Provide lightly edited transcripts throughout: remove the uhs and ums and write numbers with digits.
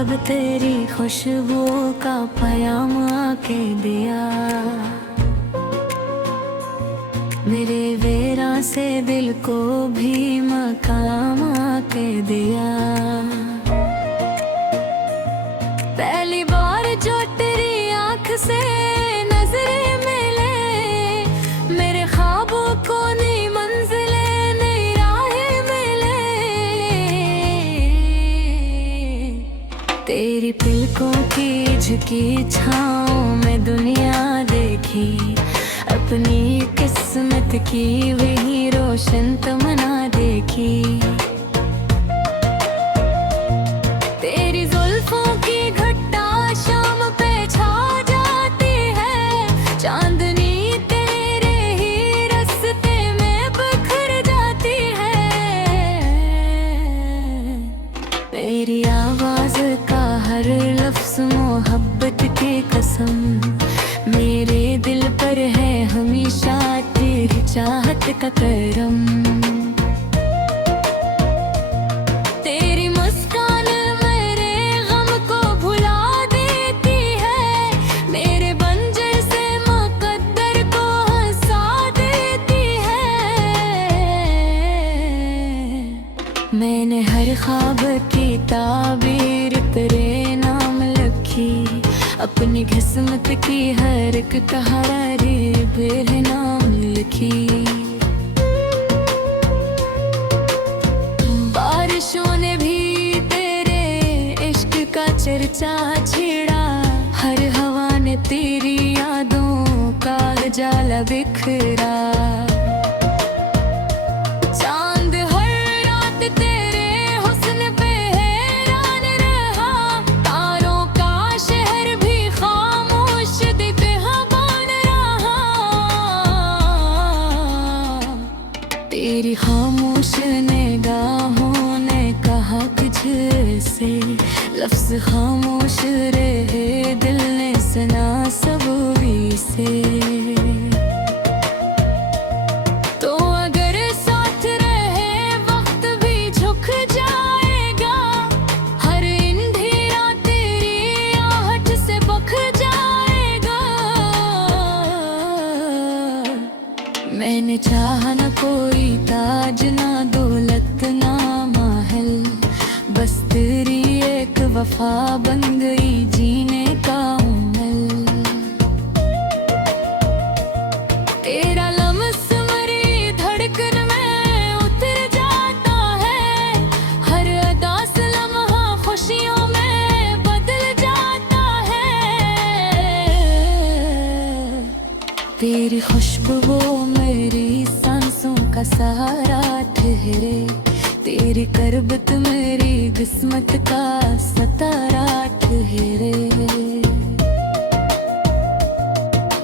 जब तेरी खुशबू का पयाम आके दिया, मेरे वेरा से दिल को भी मकाम आके दिया। पहली बार जो तेरी आँख से नजरें मिले, मेरे ख्वाबों को नई मंजिलें नई राहें मिले। तेरी पलकों की झुकी छाँव में दुनिया देखी, अपनी किस्मत की वही रोशन तमन्ना देखी। तेरी जुल्फों की घटा शाम पे छा जाती है, चांदनी तेरे ही रास्ते में बिखर जाती है। मेरी आवाज का हर लफ्ज मोहब्बत की कसम, मेरे दिल पर है हमेशा तेरी चाहत का करम। तेरी मुस्कान मेरे गम को भुला देती है, मेरे बंजर से मुकद्दर को हंसा देती है। मैंने हर ख्वाब की ताबीर तेरे नाम लिखी, अपनी किस्मत की हर एक कहानी मेरे नाम लिखी। बारिशों ने भी तेरे इश्क का चर्चा छेड़ा, हर हवा ने तेरी यादों का जाला बिखरा। चांद हर रात तेरे हुस्न पे हैरान रहा, तारों का शहर भी खामोश दिखबान रहा। तेरी खामोश निगाहों ने कहा तुझसे, लफ्ज खामोश रहे दिल ने सुना सब से। तो अगर साथ रहे वक्त भी झुक जाएगा, हर अंधेरा तेरी आहट से बख जाएगा। मैंने चाहा न कोई ताज ना दौलत ना महल, बस तेरी एक वफा बन गई जीने का अमल। तेरा लम्स मेरी धड़कन में उतर जाता है, हर अदा से लम्हा खुशियों में बदल जाता है। तेरी खुशबू मेरी सांसों का सहारा ठहरे, तेरी करबत मेरी किस्मत का सतारा ठहरे।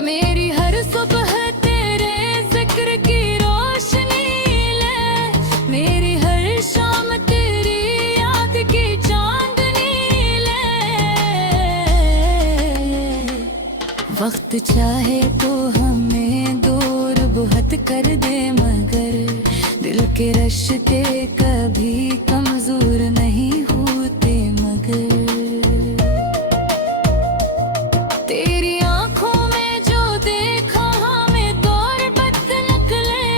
मेरी हर सुबह तेरे जिक्र की रोशनी ले, मेरी हर शाम तेरी याद की चांदनी ले। वक्त चाहे तो हमें दूर बहुत कर दे, मगर दिल के रिश्ते कभी कमजोर नहीं होते। मगर तेरी आंखों में जो देखा हमें दौर बद निकले,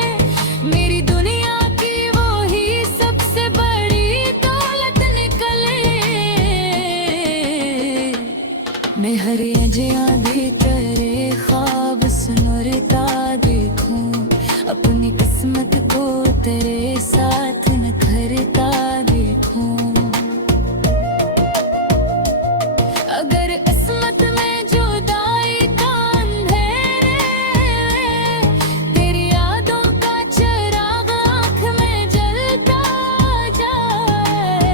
मेरी दुनिया की वो ही सबसे बड़ी दौलत निकले। मैं हर अजिया भी तेरे ख्वाब सुनरता देखूं, अपनी किस्मत को तेरे साथ निखरता देखूं। अगर किस्मत में जुदाई का अंधेरे, तेरी यादों का चिराग आँख में जलता जाए।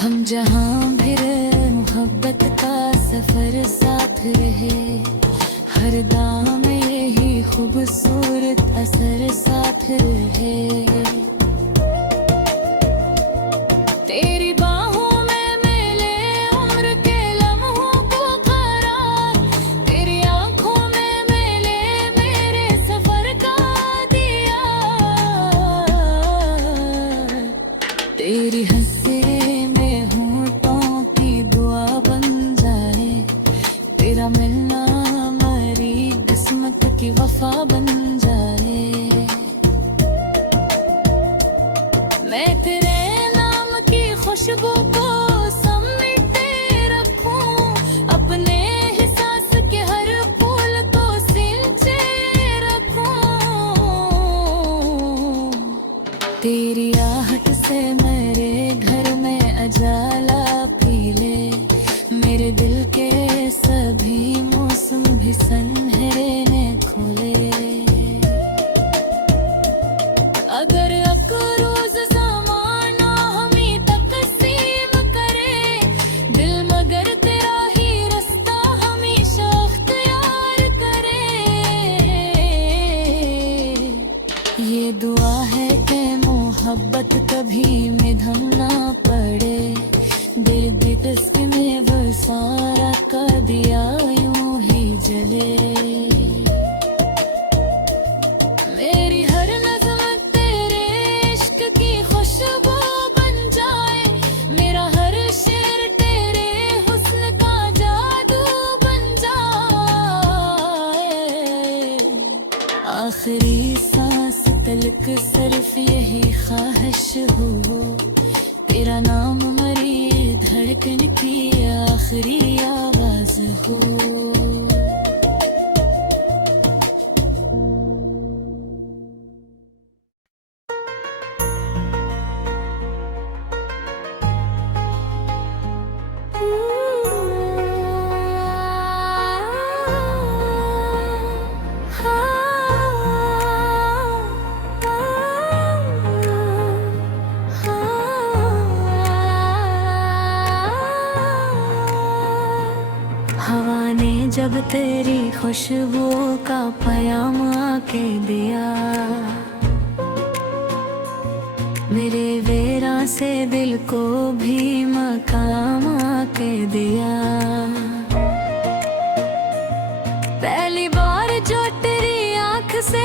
हम जहाँ भी रहे मोहब्बत का सफर साथ रहे, हर दाम यही खूबसूरत असर साथ रहे। तेरी बाहों में मिले उम्र के लम्हों को करार, तेरी आंखों में मिले मेरे सफर का दिया। तेरी हंसी कभी मिधम ना पड़े, दर्द इश्क में वो सारा कर दिया यूं ही जले। मेरी हर नज़्म तेरे इश्क की खुशबू बन जाए, मेरा हर शेर तेरे हुस्न का जादू बन जाए। आखिरी सांस तलक सिर्फ यही ख्वाहिश हो, तेरा नाम मरी धड़कन की आखिरी आवाज हो। हवा ने जब तेरी खुशबू का पयाम आके दिया, मेरे वेरा से दिल को भी मकाम आके दिया। पहली बार जो तेरी आँख से